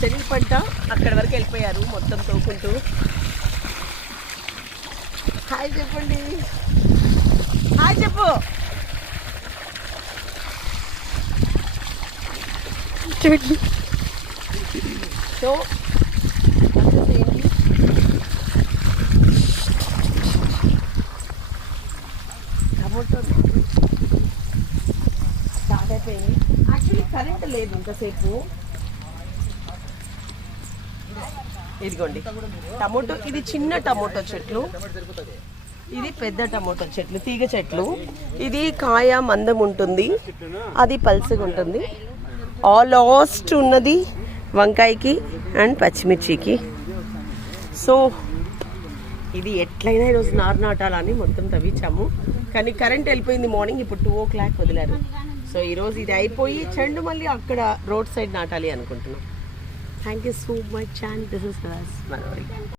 శనగ పంట అక్కడి వరకు వెళ్ళిపోయారు మొత్తం తోకుంటూ. హాయ్ చెప్పండి, హాయ్ చెప్పు. చూడండి, సో టమోటో స్టార్ట్ అయిపోయింది. యాక్చువల్లీ కరెంట్ లేదు ఇంతసేపు. ఇదిగోండి టమోటో, ఇది చిన్న టమోటో చెట్లు, ఇది పెద్ద టమోటో చెట్లు, తీగ చెట్లు. ఇది కాయ మందం ఉంటుంది, అది పల్సగా ఉంటుంది. ఆల్మోస్ట్ ఉన్నది వంకాయకి అండ్ పచ్చిమిర్చికి. సో ఇది ఎట్లయినా ఈరోజు నారు నాటాలని మొత్తం తవ్వించాము, కానీ కరెంట్ వెళ్ళిపోయింది మార్నింగ్. ఇప్పుడు 2 o'clock వదిలారు. సో ఈరోజు ఇది అయిపోయి చెండు మళ్ళీ అక్కడ రోడ్ సైడ్ నాటాలి అనుకుంటున్నాం. Thank you so much and this is Manohari.